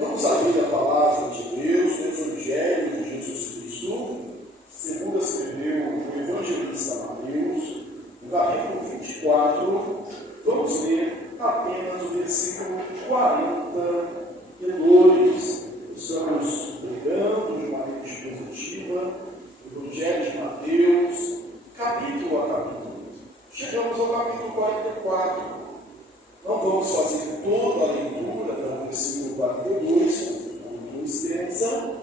Vamos abrir a palavra de Deus no Evangelho de Jesus Cristo, segundo escreveu o evangelista Mateus, no capítulo 24, vamos ler apenas o versículo 42. Estamos pregando de maneira expositiva o Evangelho de Mateus, capítulo a capítulo. Chegamos ao capítulo 44. Não vamos fazer toda a leitura do versículo 42, muito extensa.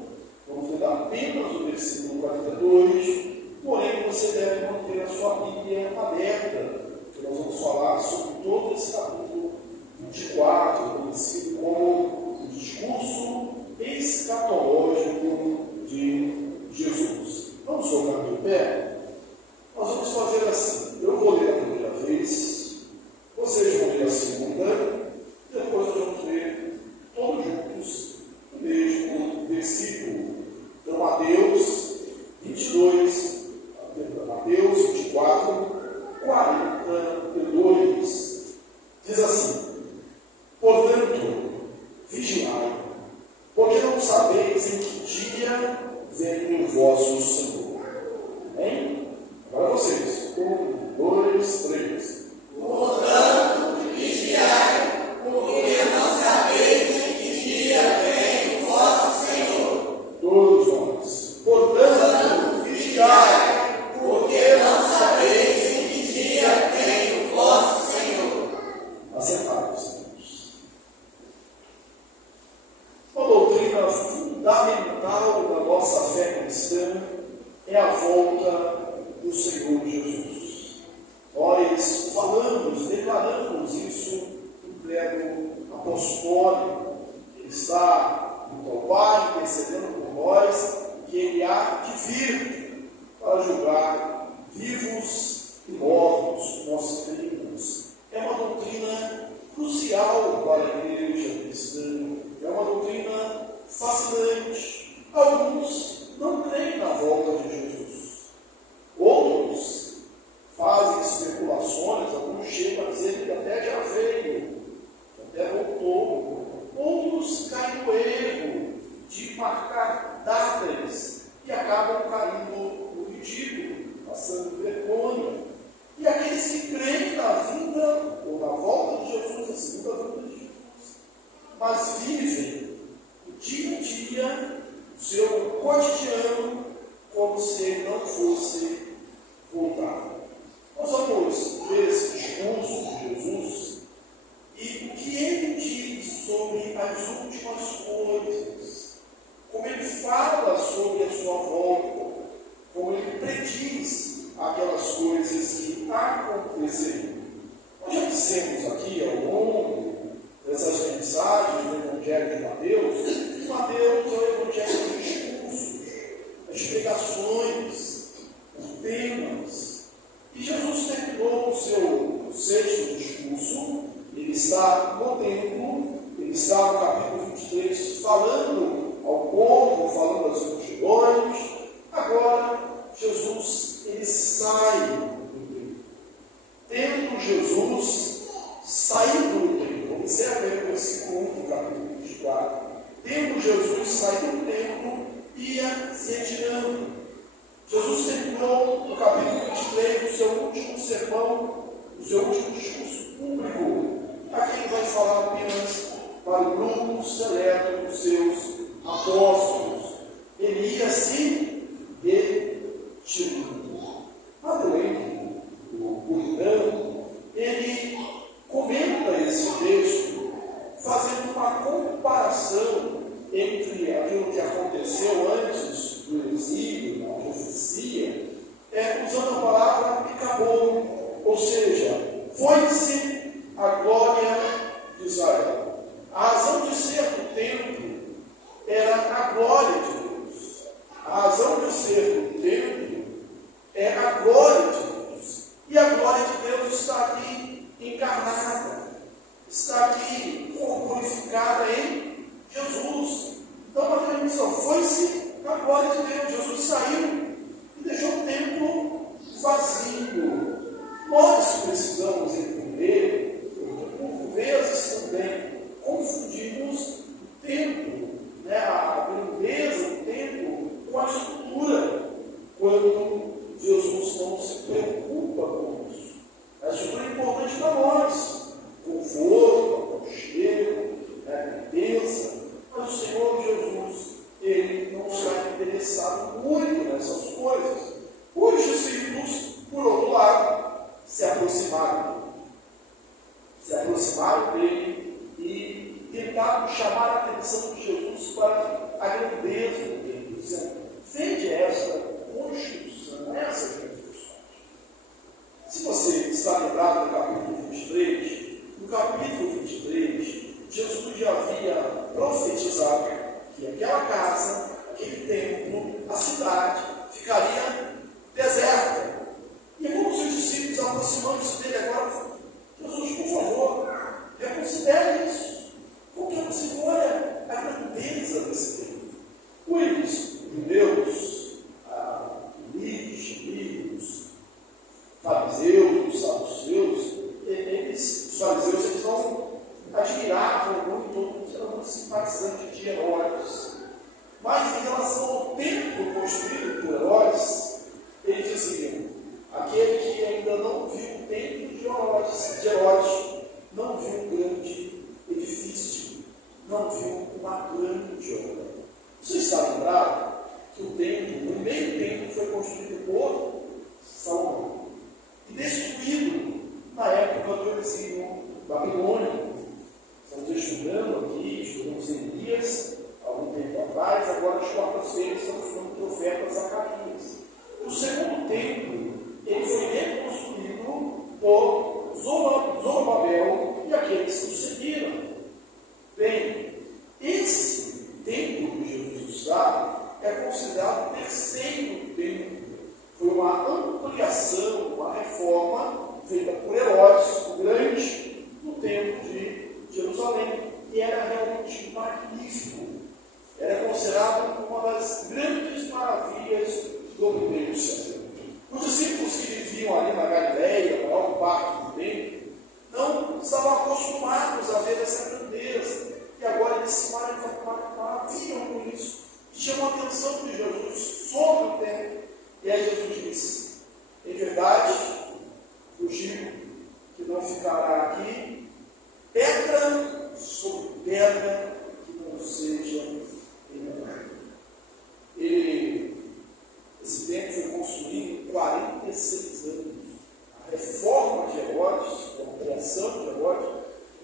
Vamos ler apenas o versículo 42, porém você deve manter a sua Bíblia aberta, porque nós vamos falar sobre todo esse capítulo 24, conhecido como o discurso escatológico de Jesus. Vamos jogar de pé? Nós vamos fazer assim: eu vou ler a primeira vez, vocês vão ler a segunda, depois nós vamos ler todos juntos o mesmo versículo. Então, Mateus 22, Mateus 24, 42, diz assim: portanto, vigiai, porque não sabeis em que dia vem o vosso Senhor. Amém? Agora vocês. 1, 2, 3. Portanto, vigiai, porque não sabeis em que dia vem o vosso Senhor. Todos nós. Portanto, vigiai, porque não sabeis em que dia vem o vosso Senhor. Assentados, irmãos. Uma doutrina fundamental da nossa fé cristã é a volta do Senhor Jesus. Nós falamos, declaramos isso no credo apostólico. Ele está junto ao Pai, intercedendo por nós, que Ele há de vir para julgar vivos e mortos, nossos crimes. É uma doutrina crucial para a igreja cristã, é uma doutrina fascinante. Alguns não creem na volta de Jesus. Outros fazem especulações, alguns chegam a dizer que até já veio, até voltou. Outros caem no erro de marcar datas e acabam caindo no ridículo, passando vergonha. E aqueles que creem na vinda ou na volta de Jesus, a segunda vinda de Jesus, mas vivem o dia a dia, o seu cotidiano, como se ele não fosse voltar. Nós vamos ver esse discurso de Jesus e o que ele diz sobre as últimas coisas, como ele fala sobre a sua volta, como ele prediz aquelas coisas que aconteceriam. Nós já dissemos aqui ao longo dessas mensagens do Evangelho de Mateus, que Mateus é o Evangelho dos discursos, as pregações, os temas. E Jesus terminou o seu sexto discurso. Ele está no templo, ele está no capítulo 23, falando ao povo, falando às multidões. Agora, Jesus, ele sai do templo. Tendo Jesus saído do templo, observe aí o versículo 1 do capítulo 24. Tendo Jesus saído do templo, ia se retirando. Jesus terminou no capítulo 23 o seu último sermão, o seu último discurso público. Aqui ele vai falar apenas para o grupo seleto dos seus apóstolos. Ele ia se retirando. Além do cuidando, ele comenta esse texto fazendo uma comparação entre aquilo que aconteceu antes do exílio, na profecia, usando a palavra acabou, ou seja, foi-se a glória de Israel. A razão de ser do templo era a glória de Deus. A razão de ser do templo é a glória de Deus. E a glória de Deus está aqui encarnada, está aqui corporificada em Jesus. Então, a transmissão foi-se a glória de Deus. Jesus saiu e deixou o templo vazio. Nós precisamos entender, por vezes também, confundimos o templo importante para nós. Conforto, aconchego, limpeza. Mas o Senhor Jesus, Ele não está interessado muito nessas coisas. Os discípulos, por outro lado, se aproximaram dele e tentaram chamar a atenção de Jesus para a grandeza dele, dizendo: vede essa construção, essa construção. Se você está lembrado do capítulo 23, no capítulo 23, Jesus já havia profetizado que aquela casa, aquele templo, a cidade, ficaria deserta. E é como se os discípulos, aproximando-se dele agora, Jesus, por favor, reconsidere isso. Porque você olha a grandeza desse templo. Os judeus, líderes, fariseus, saduceus, os fariseus, eles não admiravam muito, eram muito simpatizantes de Herodes. Mas em relação ao templo construído por Herodes, eles diziam: aquele que ainda não viu o templo de Herodes, não viu um grande edifício, não viu uma grande obra. Você está lembrado que o primeiro templo foi construído por Salomão e destruído na época do exílio babilônico. Estamos estudando aqui, estudamos Elias algum tempo atrás, agora as quartas-feiras estamos estudando o profeta Zacarias. O segundo templo, ele foi reconstruído por Zorobabel e aqueles que o seguiram. Bem, esse templo que Jesus está é considerado o terceiro templo. Foi uma ampliação, uma reforma feita por Herodes, o Grande, no templo de Jerusalém. E era realmente magnífico. Era considerado uma das grandes maravilhas do primeiro século. Os discípulos que viviam ali na Galileia, na maior parte do tempo, não estavam acostumados a ver essa grandeza. E agora eles se maravilham com isso. Chamam a atenção de Jesus sobre o templo. E aí Jesus disse: em verdade, eu digo que não ficará aqui pedra sobre pedra que não seja eliminada. Esse templo foi construído em 46 anos. A reforma de Herodes, a criação de Herodes,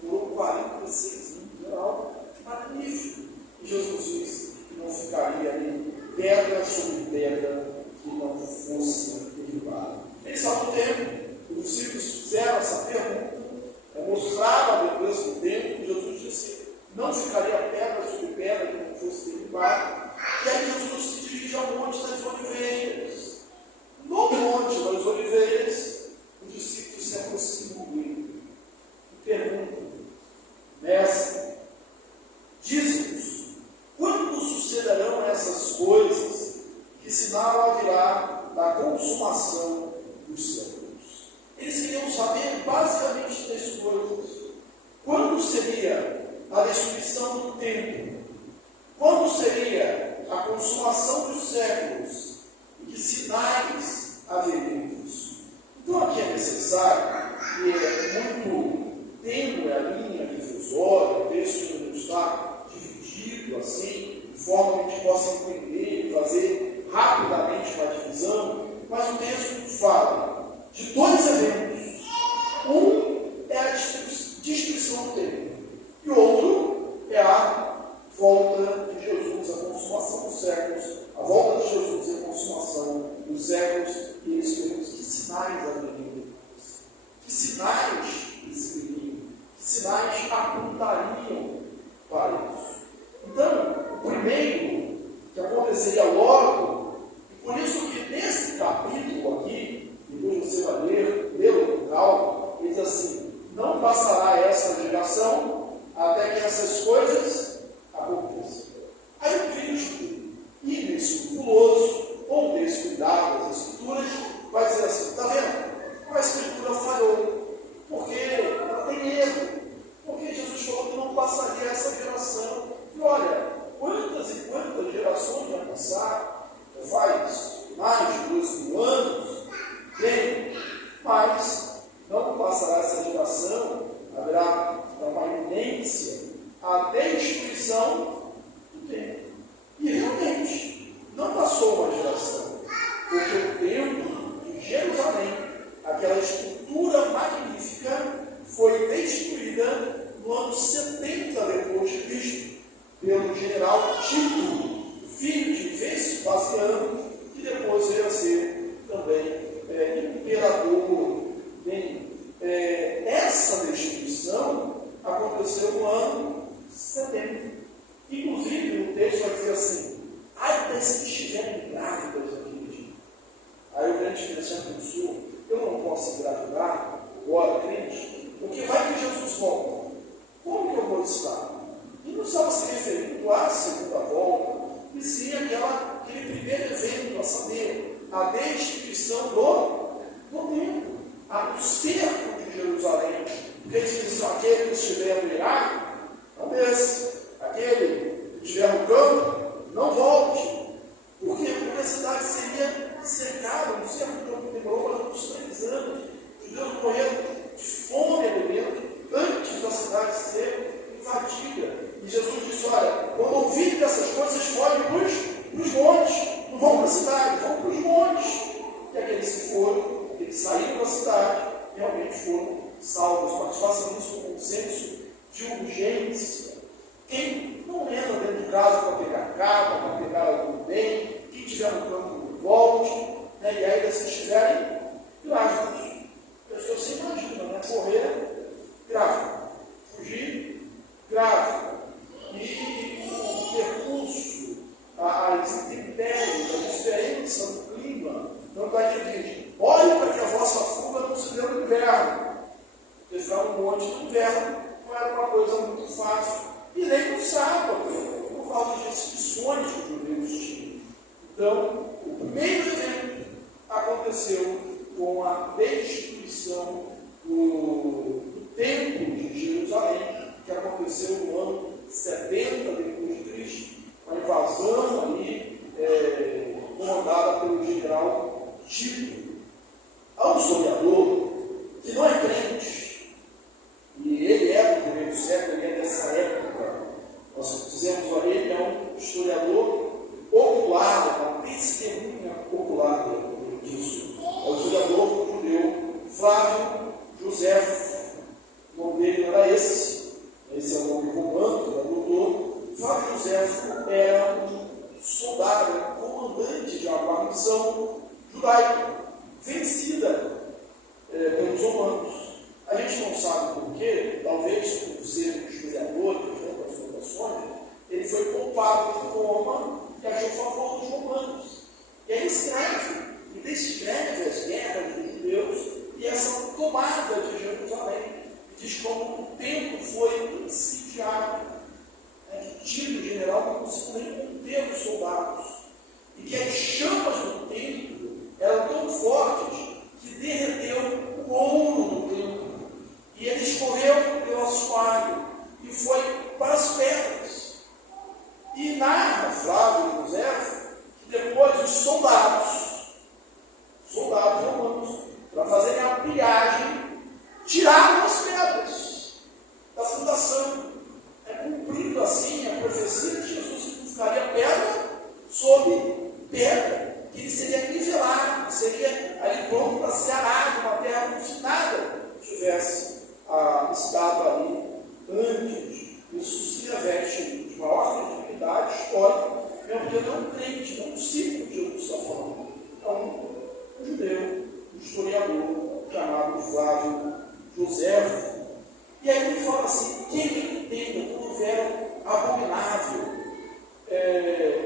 durou 46 anos. Era algo magnífico. E Jesus disse que não ficaria ali pedra sobre pedra que não fosse derribada. Nesse alto tempo, os discípulos fizeram essa pergunta, mostraram a beleza do templo. Jesus disse: não ficaria pedra sobre pedra que não fosse derribada. E aí Jesus se dirige ao Monte das Oliveiras. No Monte das Oliveiras, os discípulos se aproximam dele e perguntam: mestre, diz-nos, quando sucederão essas coisas? Que sinal haverá da consumação dos séculos? Eles queriam saber basicamente 3 coisas. Quando seria a destruição do templo? Quando seria a consumação dos séculos? E que sinais haveriam disso? Então aqui é necessário, e é muito tênue a linha divisória, o texto não está dividido assim, de forma que a gente possa entender e fazer rapidamente uma divisão, mas o texto fala de 2 eventos. Um é a destruição do templo, e o outro é a volta de Jesus, a consumação dos séculos, a volta de Jesus e a consumação dos séculos. E eles perguntam: que sinais haveriam? Que sinais existiriam? Que sinais apontariam para isso? Então, o primeiro que aconteceria logo, e por isso que nesse capítulo aqui, depois você vai ler com calma, ele diz assim: não passará essa geração até que essas coisas aconteçam. Aí o Cristo, inescrupuloso ou descuidado das Escrituras, vai dizer assim: está vendo? A Escritura falhou, porque tem erro, porque Jesus falou que não passaria essa geração. E olha, quantas e quantas gerações já passaram? Faz mais de 2.000 anos, bem, mas não passará essa geração cumprida no ano 70 depois de Cristo, pelo general Tito, filho de Vespasiano, que depois veio a ser também imperador. Bem, essa destituição aconteceu no ano 70. Inclusive, o texto vai dizer assim: ai, até se estiverem grávidas naquele dia. Aí o crente crescendo pensou: eu não posso engravidar agora, crente, porque vai que Jesus volta. Como que eu vou estar? E não estava se referindo à segunda volta, e sim aquele primeiro evento, a saber, a destituição do templo, o cerco de Jerusalém. Porque ele diz: aquele que estiver no Iraque, não desça. Aquele que estiver no campo, não volte. Por quê? Porque a cidade seria cercada, um cerco que demorou mais ou menos 3 anos. Os judeus morreram de fome e alimento antes da cidade ser invadida. E Jesus disse: olha, quando ouvirem dessas coisas, fogem para os montes. Não vão para a cidade, vão para os montes. E aqueles que foram, aqueles que saíram da cidade, realmente foram salvos. Mas façam isso com um senso de urgência. Quem não entra dentro de casa para pegar capa, para pegar algum bem, quem estiver no campo, volte, e ainda se estiverem grávidos. Você imagina, correr grávido, fugir grávido, e o percurso, as intempéries, a diferença do clima, não vai dizer: olhe para que a vossa fuga não se dê no inverno. Porque ficar no monte no inverno não era uma coisa muito fácil. E nem no sábado, por causa de restrições que os judeus tinham. Então, o primeiro evento aconteceu com a destituição do templo de Jerusalém, que aconteceu no ano 70 depois de Cristo, uma invasão ali comandada pelo general Tito. Há um historiador que não é crente, e ele é do primeiro século, ele é dessa época. Nós fizemos a ele, é um historiador ocular, uma testemunha ocular disso. É o historiador judeu Flávio Joséfo. O nome dele era esse é o nome romano, tradutor. Flávio Joséfo era um soldado, um comandante de uma guarnição judaica, vencida pelos romanos. A gente não sabe porquê, talvez por ser um historiador, ele foi poupado de Roma e achou favor dos romanos. E aí escreve, e descreve as guerras dos judeus e essa tomada de Jerusalém. E diz como o templo foi incendiado, que Tito, o general, não conseguiu nem conter os soldados. E que as chamas do templo eram tão fortes que derreteu o ouro do templo. E ele escorreu pelo assoalho e foi para as pedras. E narra Flávio Joséfo que depois os soldados romanos, para fazerem a pilhagem, tiraram as pedras da fundação, cumprindo assim a profecia de Jesus, que ficaria pedra sobre pedra, que ele seria nivelado, que seria ali pronto para ser arado, uma terra como se nada tivesse estado ali antes. Isso se reveste de maior credibilidade histórica, mesmo porque não é um crente, não é um discípulo de Jesus está falando. É um judeu, um historiador chamado Flávio Joséfo. E aí ele fala assim: quem entenda como verbo abominável,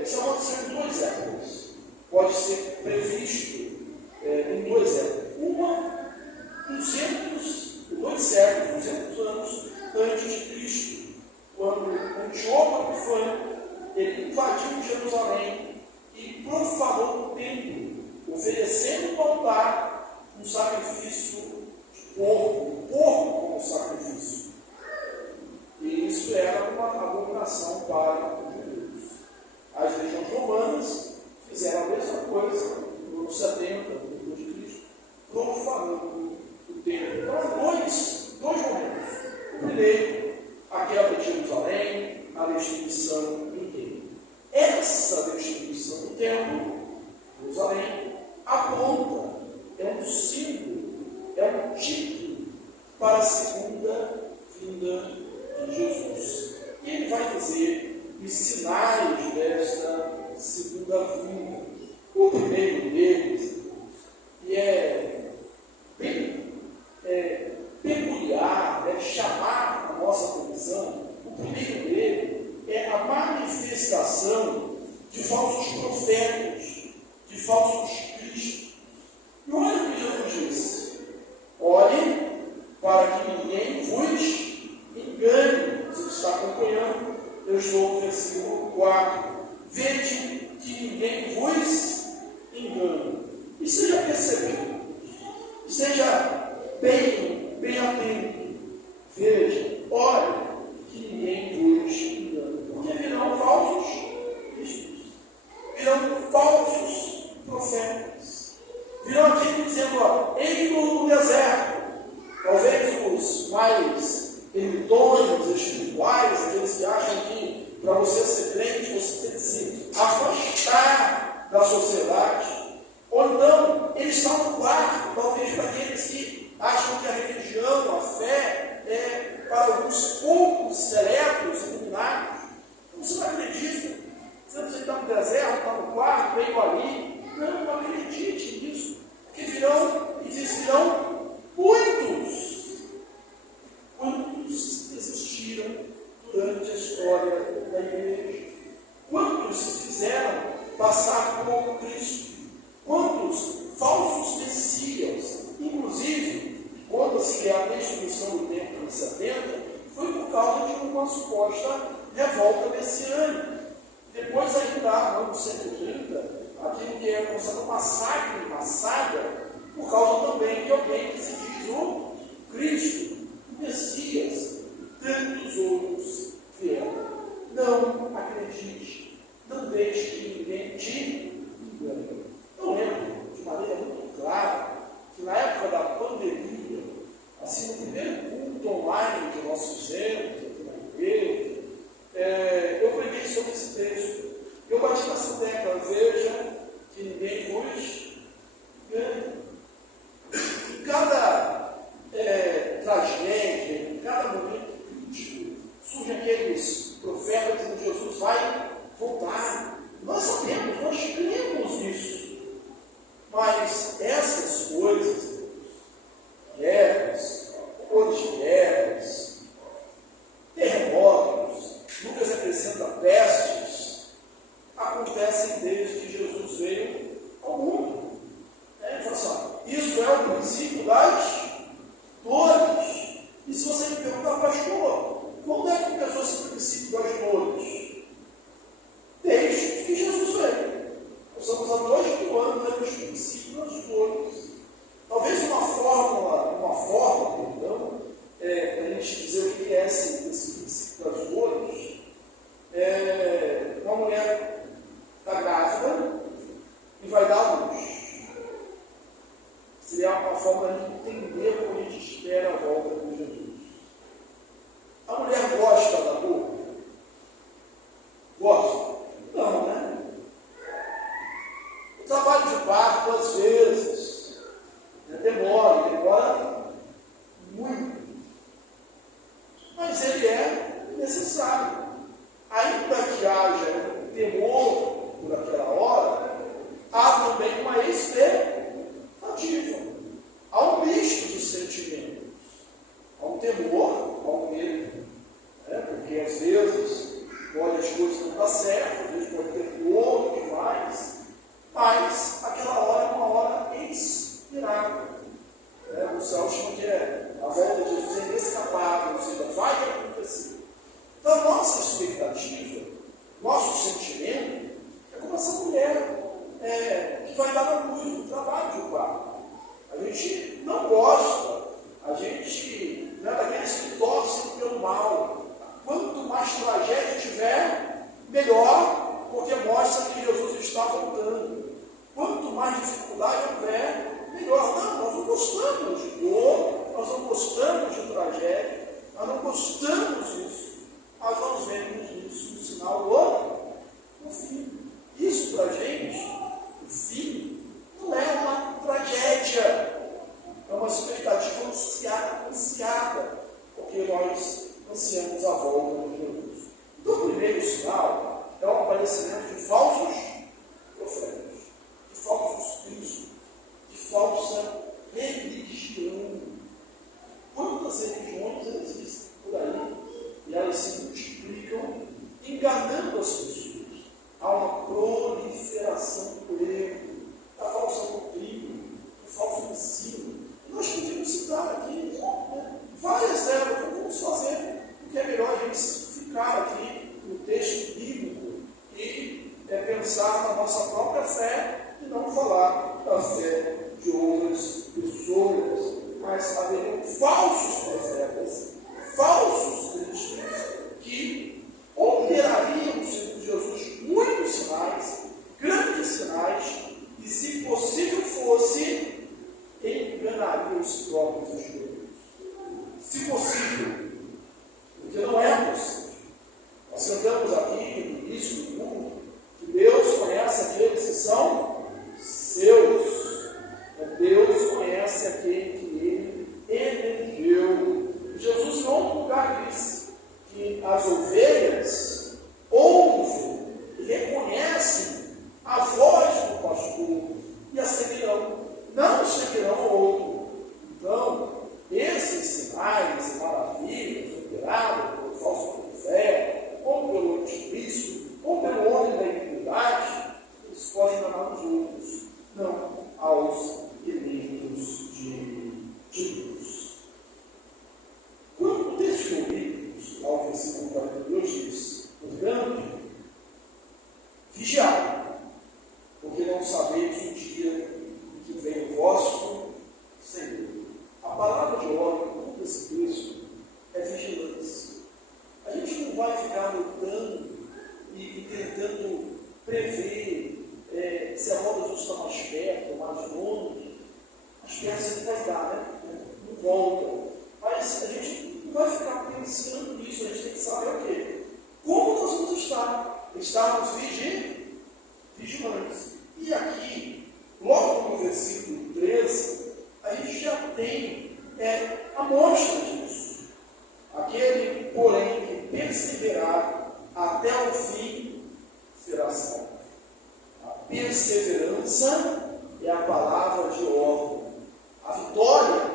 isso aconteceu em 2 épocas. Pode ser previsto em 2 épocas. Uma, 2 séculos, 200 anos antes de Cristo, quando Antíoco Epifânio ele invadiu Jerusalém e profanou o templo, oferecendo no altar um sacrifício de porco como sacrifício. E isso era uma abominação para os judeus. As legiões romanas fizeram a mesma coisa no ano 70 depois de Cristo, profanando o templo. Então, dois momentos. O primeiro, a queda de Jerusalém, a destruição do templo. Essa destruição do templo, Jerusalém, aponta, é um símbolo, é um título para a segunda vinda de Jesus. E ele vai dizer os sinais desta segunda vinda. O primeiro deles, e é bem peculiar, chamar a nossa atenção, o primeiro dele é a manifestação de falsos profetas, de falsos cristos. E olha o que Jesus disse: olhem para que ninguém vos engane. Você está acompanhando? Eu estou no versículo 4. Vede que ninguém vos engane. E seja percebido, seja bem atento. Veja, olha, que ninguém vos engane. Porque virão falsos cristos, virão falsos profetas, virão aqui dizendo: ei, no deserto. Talvez os mais ermitões, espirituais, aqueles que acham que para você ser crente você tem que se afastar da sociedade. Ou então, eles estão no quarto, talvez para aqueles que acham que a religião, a fé, é para alguns poucos seletos, iluminados. Você não acredita. Você está no deserto, está no quarto, veio ali. Não acredite nisso. Porque virão, e diz, virão muitos existiram durante a história da igreja. Quantos se fizeram passar por Cristo? Quantos falsos messias? Inclusive, quando se lê a destruição do templo em 70, foi por causa de uma suposta revolta messiânica. Depois, ainda no ano 130, aquilo que é considerado um massacre em Massada, por causa também de alguém que se diz o Cristo, o Messias. Tantos outros vieram. Não acredite, não deixe que ninguém te engane. Eu lembro de maneira muito clara que na época da pandemia, assim, no primeiro culto online que nós fizemos aqui na igreja, eu preguei sobre esse texto. Eu bati nessa tecla: veja que ninguém vos engane. Em cada tragédia, em cada momento crítico, surgem aqueles profetas dizendo: Jesus vai voltar. Nós sabemos, nós cremos nisso. Mas essas coisas, guerras, horrores de guerras, terremotos, Lucas acrescenta pestes, acontecem desde que Jesus veio ao mundo. Ele fala assim: isso é o princípio das dores. E se você me perguntar, pastor, quando é que começou esse princípio das dores? Desde que Jesus veio. Nós estamos há 2000 anos vendo os princípios das dores. Talvez uma forma, então, para a gente dizer o que é esse princípio das dores, uma mulher está grávida e vai dar à luz. Seria uma forma de entender como a gente espera a volta de Jesus. A mulher gosta da dor? Gosta? Não, né? O trabalho de parto, às vezes, demora muito. Mas ele é necessário. Ainda que haja um temor por aquela hora, há também uma expectativa. Há um misto de sentimentos. Há um temor, há um medo. Porque às vezes pode as coisas não dar certo, às vezes pode ter dor demais, mas aquela hora é uma hora inspirada. O céu chama que a volta de Jesus é inescapável, ou seja, vai acontecer. Então a nossa expectativa, nosso sentimento, é como essa mulher que vai dar a luz no trabalho de um parto. A gente não gosta, a gente não é daqueles que torcem pelo mal. Quanto mais tragédia tiver, melhor, porque mostra que Jesus está voltando. Quanto mais dificuldade houver, melhor. Não, nós não gostamos de dor, nós não gostamos de tragédia, nós não gostamos disso. Nós vamos ver nisso um sinal nós ansiamos a volta de Jesus. Então, o primeiro sinal é o aparecimento de falsos profetas, de falsos cristos, de falsa religião. Quantas religiões existem por aí? E elas se multiplicam, enganando as pessoas. Há uma proliferação do erro, da falsa doutrina, do falso ensino. Nós podemos citar aqui várias delas, não vamos fazer, porque é melhor a gente ficar aqui no texto bíblico e pensar na nossa própria fé e não falar da fé de outras pessoas. Mas haveriam falsos profetas, falsos cristos, que operariam, segundo Jesus, muitos sinais, grandes sinais, e se possível fosse, enganariam os próprios escolhidos. Se possível, porque não é possível. Nós cantamos aqui no início do mundo que Deus conhece aqueles que são seus. Deus conhece aquele que Ele elegeu. Jesus, em outro lugar, disse que as ovelhas ouvem e reconhecem a voz do pastor e a seguirão. Não seguirão ao outro. Então, esses sinais e maravilhas operados pelo falso profeta, ou pelo anticristo, ou pelo homem da iniquidade, eles podem enganar os outros, não aos eleitos de Deus. Quando o texto que eu li, ao versículo 42, diz: portanto, vigiai, porque não sabeis o dia em que vem o vosso Senhor. A palavra de ordem, todo esse texto, é vigilância. A gente não vai ficar lutando e tentando prever se a volta de Jesus está mais perto ou mais longe. As peças vai dar, né? Não volta. Mas a gente não vai ficar pensando nisso, a gente tem que saber o quê? Como nós vamos estar? Estarmos vigilantes. E aqui, logo no versículo 13, a gente já tem a mostra disso. Aquele, porém, que perseverar até o fim será salvo. A perseverança é a palavra de ordem. A vitória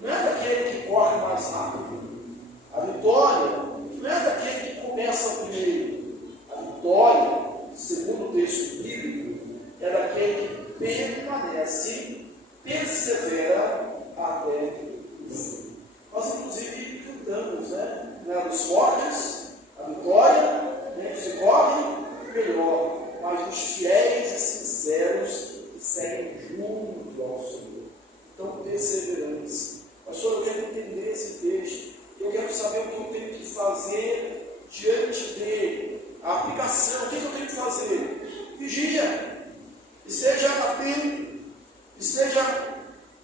não é daquele que corre mais rápido. A vitória não é daquele que começa primeiro. A vitória, segundo o texto bíblico, é daquele que permanece, persevera até o fim. Nós, inclusive, cantamos, Dos fortes, a vitória, se corre, melhor, mas dos fiéis e sinceros que seguem junto ao Senhor. Então, perseverança. Pastor, eu quero entender esse texto. Eu quero saber o que eu tenho que fazer diante dele. A aplicação, o que eu tenho que fazer? Vigia. Esteja atento. Esteja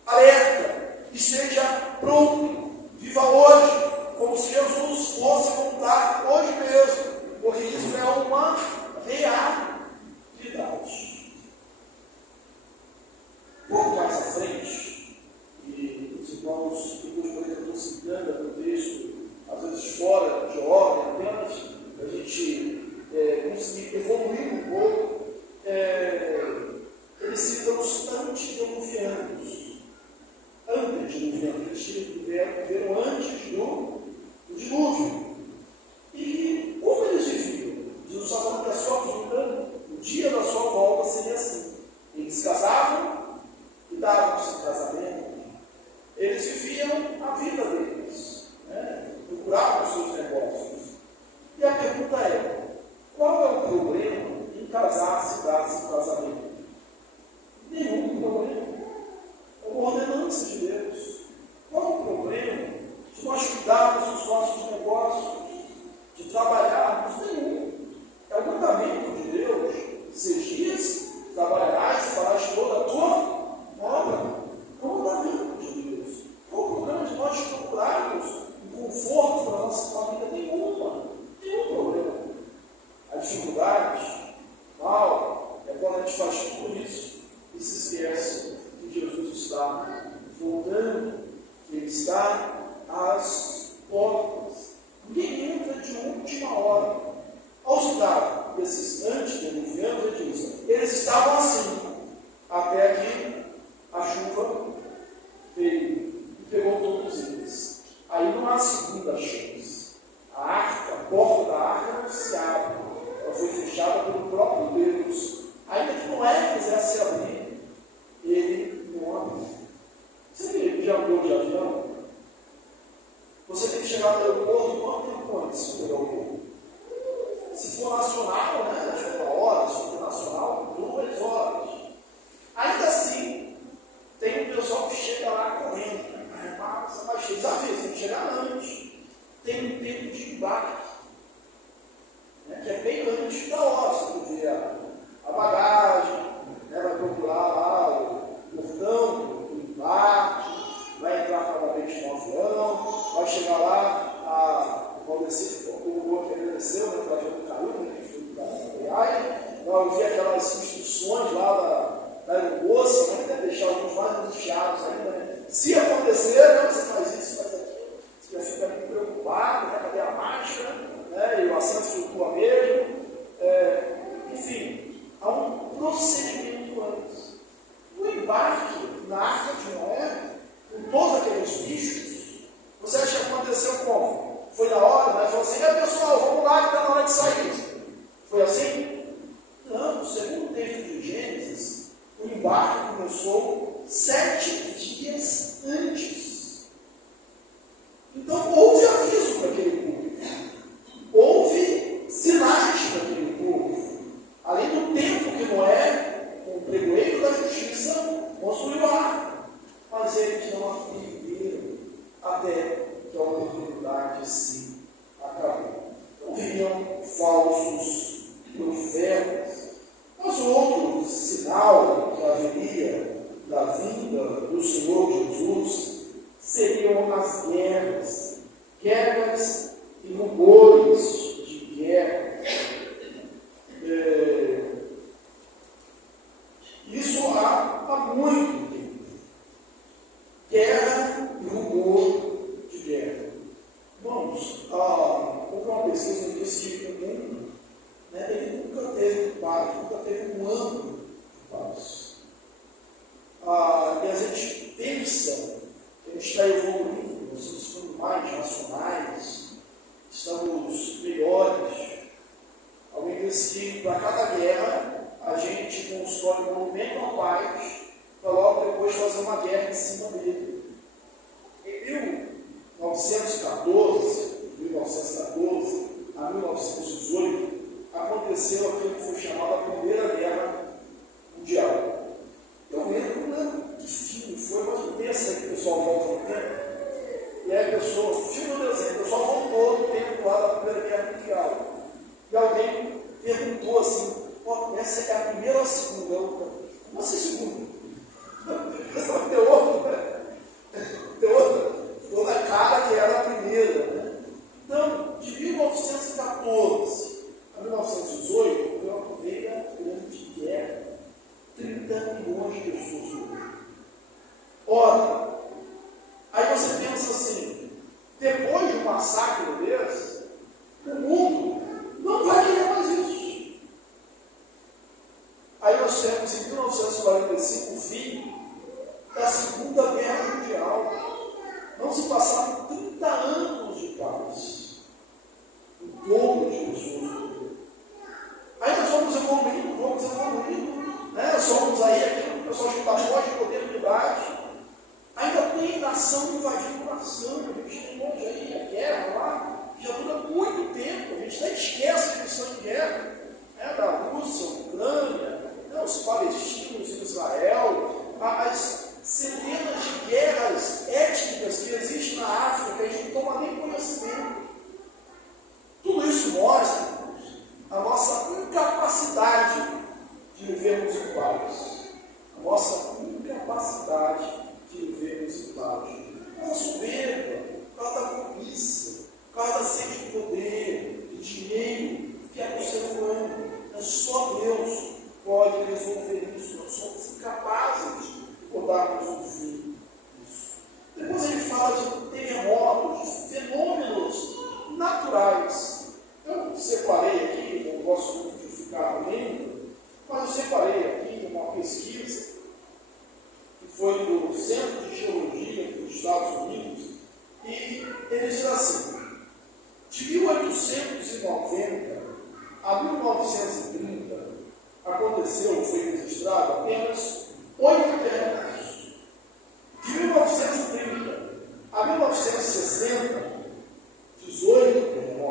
alerta. Esteja pronto. Viva hoje, como se Jesus fosse voltar hoje mesmo. Porque isso é uma realidade. Pouco mais à frente, e os irmãos, depois por eu estou citando no texto, às vezes fora de ordem, apenas a gente conseguir evoluir um pouco, eles citam os antediluvianos. Antediluvianos, eles viveram antes do dilúvio. E como eles viviam? Jesus está falando que a sua vida, o dia da sua volta seria assim. Eles casavam e davam-se casamento. Eles viviam a vida deles, procuravam os seus negócios. E a pergunta é: qual é o problema em casar? quanto antes pegar o voo. Se for nacional, né, acho que 1 hora, se for nacional, 2 horas. Ainda assim, tem um pessoal que chega lá correndo. Mas eles avisam, tem que chegar antes. Tem um tempo de embarque, né, que é bem antes da hora. Você vê a bagagem, né, vai procurar lá o portão do embarque, vai entrar provavelmente no avião, vai chegar lá, o outro que agradeceu, né, para ver o caminho, né, que foi da viagem, vai ouvir aquelas instruções lá da aeromoça, né, que deve deixar alguns mais angustiados ainda, né? Se acontecer, né, você faz isso, faz aquilo, você já fica muito preocupado, vai cadê a máscara, né, e o assento flutua mesmo, enfim, há um procedimento antes. O embarque na Arca de Noé, com todos aqueles bichos, você acha que aconteceu como? Foi na hora, né? Falou assim, pessoal, vamos lá que está na hora de sair. Foi assim? Não, segundo o texto de Gênesis, o embarque começou 7 dias antes. Então houve aviso para aquele povo. Houve sinais para aquele povo. Além do tempo que Noé, com o pregoeiro da justiça, construiu a arca. Mas eles não atenderam até que a oportunidade se acabou. Ouviam falsos profetas. Mas o outro sinal que haveria da vinda do Senhor Jesus seriam as guerras. Guerras e rumores de guerra. Isso há muito tempo. Guerra e rumor de guerra. Irmãos, houve uma pesquisa que disse que o mundo, né, ele nunca teve paz, nunca teve um ano de paz. E a gente pensa que a gente está evoluindo, nós estamos ficando mais racionais, estamos melhores. Alguém disse que para cada guerra a gente constrói um monumento à paz para logo depois fazer uma guerra em cima dele. Em 1914 a 1918, aconteceu aquilo que foi chamado a Primeira Guerra Mundial. Eu lembro que filme foi, mas não pensa que o pessoal volta no tempo. E aí a pessoa, filme do desenho, o pessoal voltou no tempo lá da Primeira Guerra Mundial. E alguém perguntou assim, essa é a primeira ou a segunda? Como assim segunda? Tem outra. Ficou na cara que era a primeira. Né? Então, de 1914 a 1918, foi uma primeira grande guerra. 30 milhões de pessoas morreram. Ora, aí você pensa assim, depois de um massacre desse, o mundo não vai querer mais isso. Aí nós temos em 1945 o fim da Segunda Guerra Mundial. Não se passaram 30 anos de paz. O dobro de pessoas morreram. Aí nós vamos evoluindo, né? Somos aí aquilo que o pessoal chama de modernidade. Ainda tem nação invadindo nação. A gente tem hoje aí a guerra lá, que já dura muito tempo. A gente até esquece que eles estão em guerra. Né? Da Rússia, Ucrânia, né? Os palestinos em Israel, as centenas de guerras étnicas que existem na África, que a gente não toma nem conhecimento. Tudo isso mostra a nossa incapacidade de vivermos em paz. A nossa incapacidade de vivermos em paz. A soberba, por causa da cobiça, por causa da sede de poder, de dinheiro, que é do ser humano. Só Deus pode resolver isso. Nós somos incapazes de podermos ouvir isso. Depois ele fala de terremotos, de fenômenos naturais. Eu separei aqui, não gosto muito de ficar lendo, mas eu separei aqui uma pesquisa que foi do Centro de Geologia dos Estados Unidos, e ele diz assim, de 1890 a 1930, foi registrado apenas 8 terremotos. De 1930 a 1960, 18 terremotos.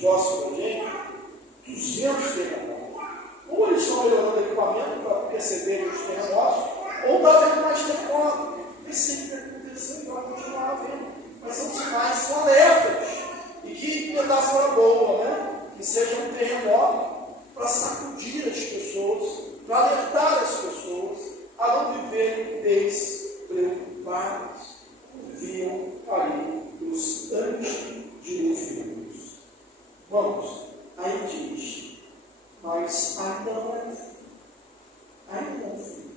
próximos da gente, 200 terremotos. Ou eles estão melhorando o equipamento para perceber os terremotos, ou está havendo mais terremotos. E sempre aconteceu e vai continuar havendo. Mas são sinais, são alertas. E que metáfora boa, né? Que seja um terremoto para sacudir as pessoas, para alertar as pessoas a não viverem despreocupadas, como viviam ali os antediluvianos. Vamos, aí diz, mas ainda não é fim. Ainda não é fim.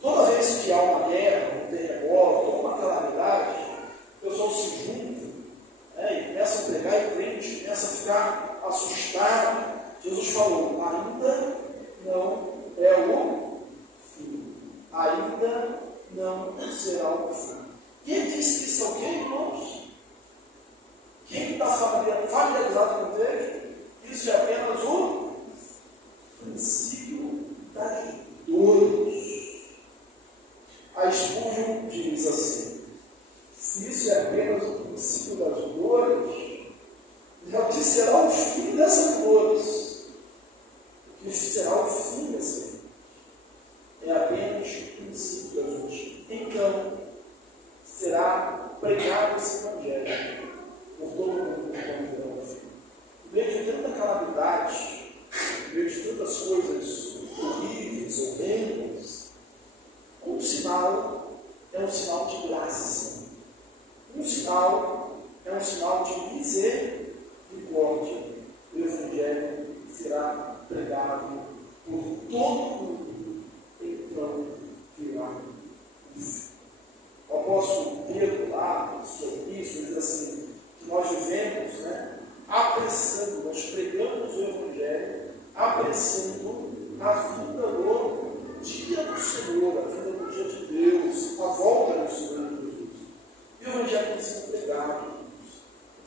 Toda vez que há uma guerra, um terremoto, uma calamidade, o pessoal se junta, né, e começa a pregar e crente, começa a ficar assustado. Jesus falou, ainda não é o fim. Ainda não será o fim. Quem disse que isso é o quê, irmãos? Quem está familiarizado com o texto? Isso é apenas o princípio das dores. A Spurgeon diz assim, se isso é apenas o princípio das dores, já que será o fim dessas dores, que será o fim dessa vida. É apenas o princípio das dores. Então, será pregado esse evangelho por todo mundo quando virá o fim. No meio de tanta calamidade, no meio de tantas coisas horríveis, horrendas, um sinal é um sinal de graça. Um sinal é um sinal de misericórdia. O Evangelho será pregado por todo mundo, então virá o fim. O apóstolo Pedro, lá, sobre isso, diz assim, que nós vivemos, né, apressando, nós pregamos o Evangelho, apressando a vinda do dia do Senhor, a vinda do dia de Deus, a volta do Senhor Jesus. E o Evangelho tem sido pregado.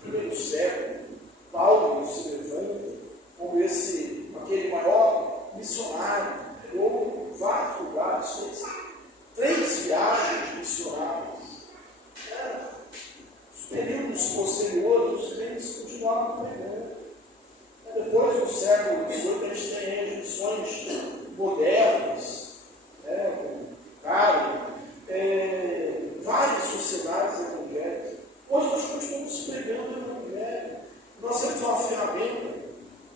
No primeiro século, Paulo se levanta como aquele maior missionário, pegou vários lugares, fez 3 viagens missionárias. Os períodos posteriores, os crentes continuaram pregando. Depois do século XVIII, a gente tem as missões modernas, várias sociedades evangélicas. Hoje nós continuamos pregando o Evangelho. Nós temos uma ferramenta,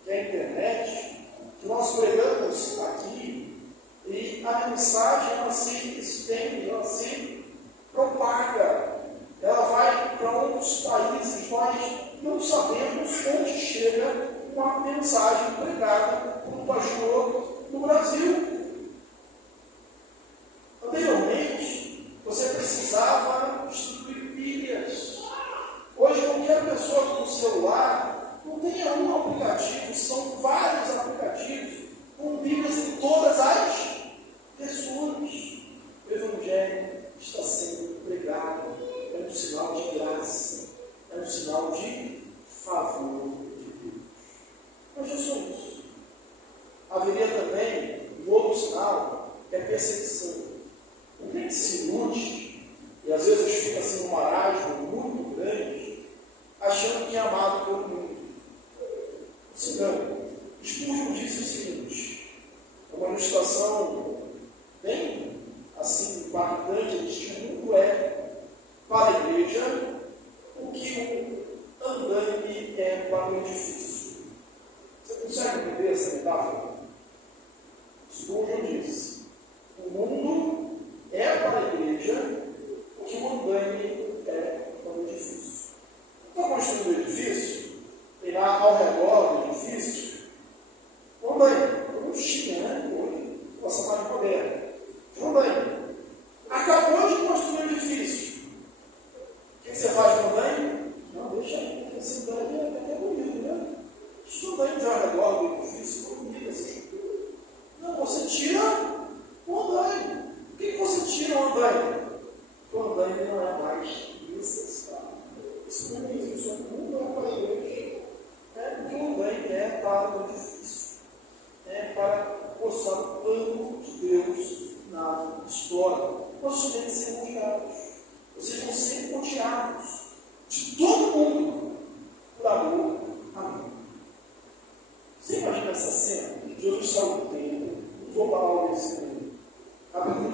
que é a internet, que nós pregamos aqui, e a mensagem ela se estende, ela se propaga. Ela vai para outros países, nós não sabemos onde chega uma mensagem pregada por um pastor no Brasil. Anteriormente, você precisava distribuir Bíblias. Hoje, qualquer pessoa com celular não tem um aplicativo, são vários aplicativos com Bíblias em todas as pessoas. O Evangelho está sendo pregado, é um sinal de graça, é um sinal de favor de Deus. Mas não é só isso. Haveria também um outro sinal, que é perseguição. O crente se ilude, e às vezes fica assim um marasmo muito grande, achando que é amado pelo mundo. Se não, Spurgeon disse o seguinte, uma ilustração bem assim impactante, ele diz que o mundo é para a igreja o que o andaime é para o edifício. Você consegue entender essa metáfora? Spurgeon diz, o mundo é para a igreja o que o andaime é para o edifício. Está construindo o edifício, tem lá ao redor do edifício, o andaime, como tinha, né? Hoje, nossa mais moderna. O andaime. Acabou de construir o edifício. O que você faz com o andaime? Não, deixa aí, esse andaime é até bonito, né? Se o andaime ao redor do edifício, não bonita essa estrutura. Não, você tira o andaime. Por que você tira o andaime? Porque o andaime não é mais necessário. Isso não é isso, não é para a igreja. Porque o andaime é para o edifício. É para mostrar o plano de Deus na história. Nós devemos ser rodeados. Vocês vão ser rodeados de todo mundo por amor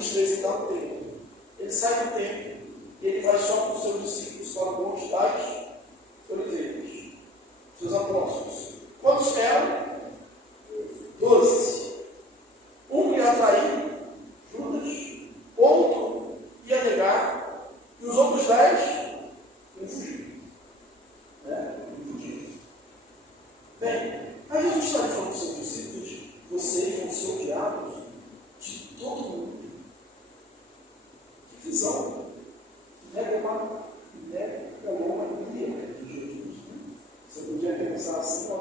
23 ele está no templo. Ele sai do templo e ele vai só com os seus discípulos para o Monte das Oliveiras, seus apóstolos. Quantos eram? 12. Um ia trair, Judas, outro ia negar, e os outros 10 iam fugir. Bem, aí Jesus está falando para os seus discípulos: vocês vão ser odiados de todo mundo. Que visão! Nega uma ironia de Jesus. Você podia pensar assim: ó,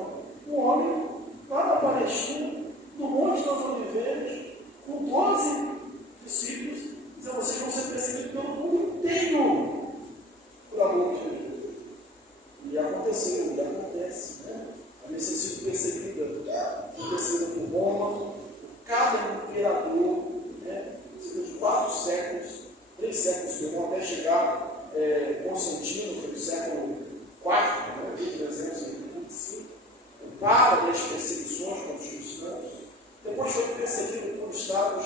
um homem lá na Palestina, no Monte das Oliveiras, com 12 discípulos, dizendo: vocês vão ser perseguidos pelo mundo inteiro por amor de Jesus. E aconteceu, e acontece, né? Havia sido perseguida por Roma, cada imperador, né? Cerca de 4 séculos, 3 séculos que vão até chegar Constantino, que é do século IV, né? 1325, para as perseguições contra os cristãos. Depois foi perseguido por estados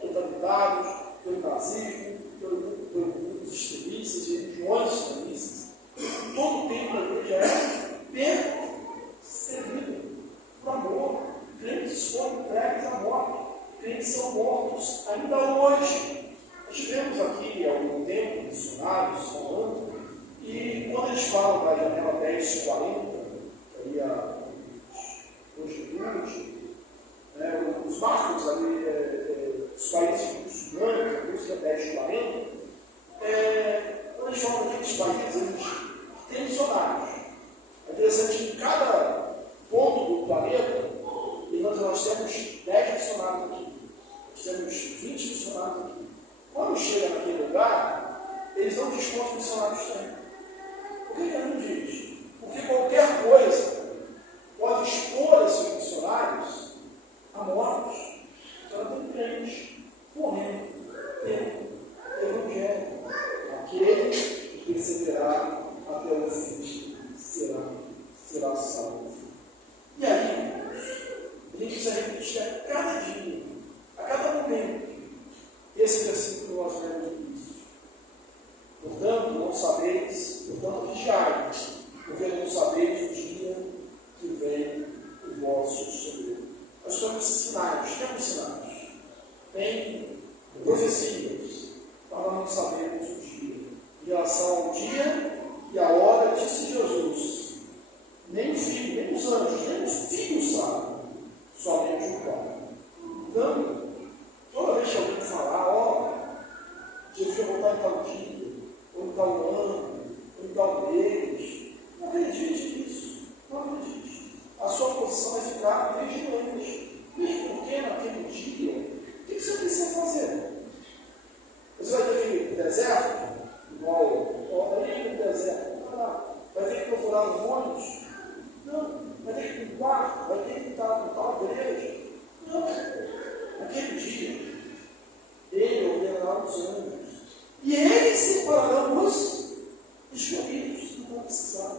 totalitários, pelo nazismo, pelos extremistas e religiões extremistas. Todo o tempo da igreja é perseguido por amor. Crentes foram entregues à morte. Crentes são mortos ainda hoje. Nós tivemos aqui há algum tempo missionários falando, e quando eles falam da janela 1040, que aí os marcos ali, os países muçulmanos, a música 1040, quando eles falam daqueles países, eles têm missionários. É interessante que em cada ponto do planeta, nós temos 10 missionários aqui, nós temos 20 missionários aqui. Quando chega naquele lugar, eles não dizem quantos missionários têm. Por que ele não diz? Porque qualquer coisa pode expor esses missionários à morte. Então tem crentes morrendo pelo evangelho. Aquele que perseverar até o fim será salvo. E aí, a gente precisa repetir a cada dia, a cada momento, esse versículo que nós lemos no início. Portanto, não sabeis, portanto, vigiai, porque não sabeis o dia que vem o vosso Senhor. Nós temos sinais, tem profecias, para não sabermos o dia. Em relação ao dia e a hora, disse Jesus: nem o filho, nem os anjos, nem os filhos sabem, somente o Pai. Então, toda vez que alguém falar: Jesus vai voltar em tal dia, ou em tal ano, ou em tal mês, não acredite nisso, não acredite. A sua posição vai ficar vigilante. Mesmo porque naquele dia, o que você precisa fazer? Você vai ter que ir para o deserto? Aí no deserto, vai ter que procurar um monte? Não. Vai ter que ir para um quarto? Vai ter que estar em tal igreja? Não. Naquele dia, ele ordenará os anjos. E eles separarão os escolhidos. Não vão precisar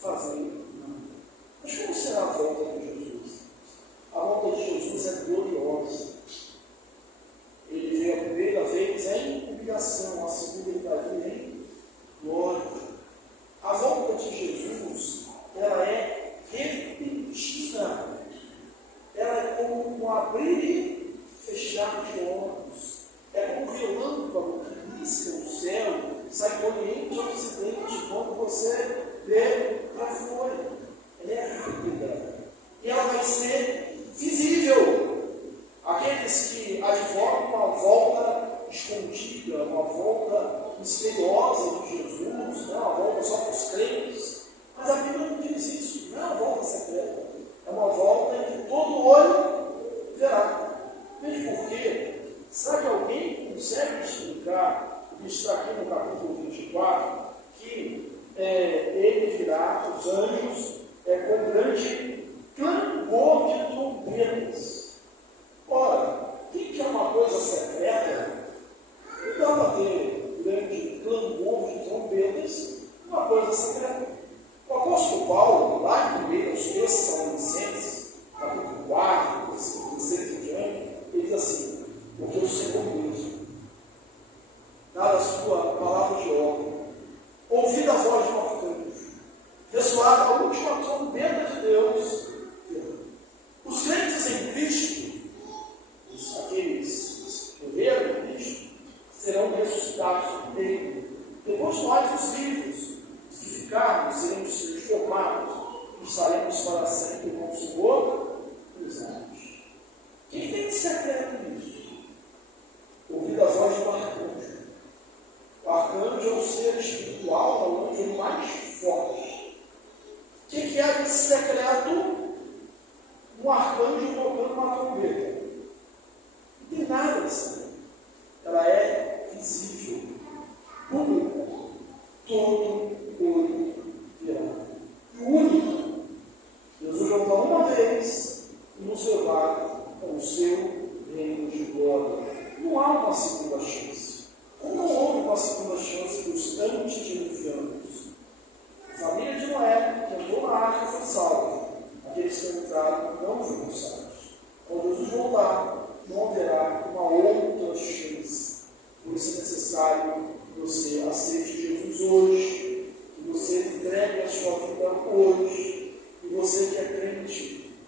fazer nada. Mas como será a volta de Jesus? A volta de Jesus é gloriosa. Ele veio a primeira vez em humilhação, a segunda ele vai vir em glória. A volta de Jesus, ela é repentina. Ela é como um abrir e fechar de olhos. É como um relâmpago que risca o céu, sai do Oriente ao Ocidente, quando você vê para fora. Ela é rápida. E ela vai ser visível. Aqueles que advogam uma volta escondida, uma volta misteriosa de Jesus, não uma volta só para os crentes. Mas a Bíblia não diz isso, não é uma volta secreta. É uma volta em que todo olho verá. Mesmo porque, será que alguém consegue explicar, o que está aqui no capítulo 24, que ele virá, os anjos, com grande clamor de dor?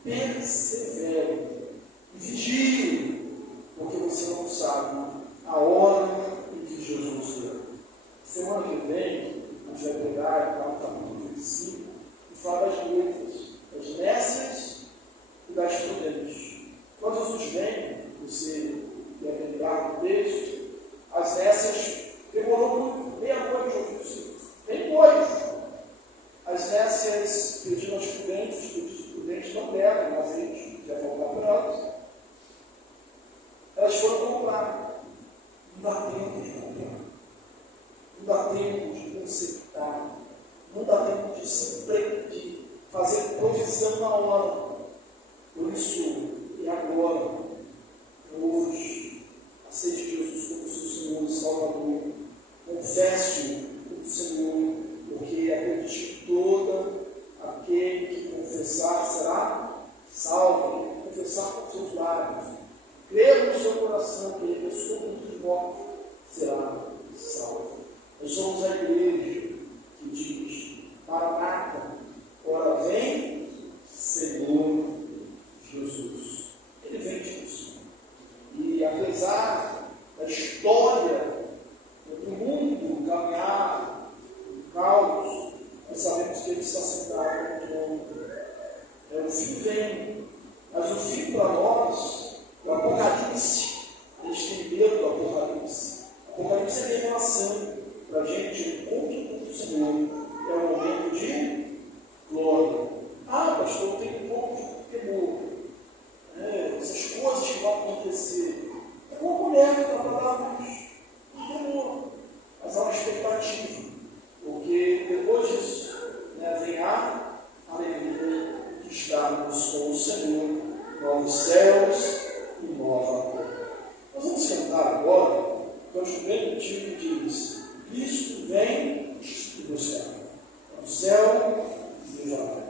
persevere e vigie, porque você não sabe a hora em que Jesus virá. Semana que vem, a gente vai pegar o capítulo 25 e falar das lutas, das nécias e das prudentes. Quando Jesus vem, você vai lembrar do texto, as nécias demorou muito, meia-noite, bem noite. As nécias pediram aos prudentes, os prudentes não deram, mas eles já voltaram para elas. Elas foram comprar. Não dá tempo de comprar. Não dá tempo de consertar. Não dá tempo de fazer provisão na hora. Por isso, é agora, hoje, aceite Jesus como seu Senhor e Salvador. Confesse-o como Senhor, porque acredite que todo aquele que confessar será salvo. Aquele que confessar com seus lábios, crer no seu coração que ele ressuscitou dos mortos, será salvo. Nós somos a igreja que diz: Maranata, ora vem, Senhor Jesus. Ele vem de você. E apesar da história do mundo caminhar no caos, nós sabemos que ele está sentado no trono. O fim vem, mas o fim para nós, o Apocalipse, a gente tem medo do Apocalipse. O Apocalipse é revelação para a gente, o encontro com o Senhor. É um momento de glória. Ah, pastor, eu tenho um pouco de temor. Essas coisas que vão acontecer. É uma mulher que trabalha na luz. Não temor. Mas há uma expectativa. Porque depois disso, vem a alegria de estarmos com o Senhor, novos céus e nova terra. Nós vamos cantar agora, canto bem antigo que diz: Cristo vem do céu. O céu e a terra.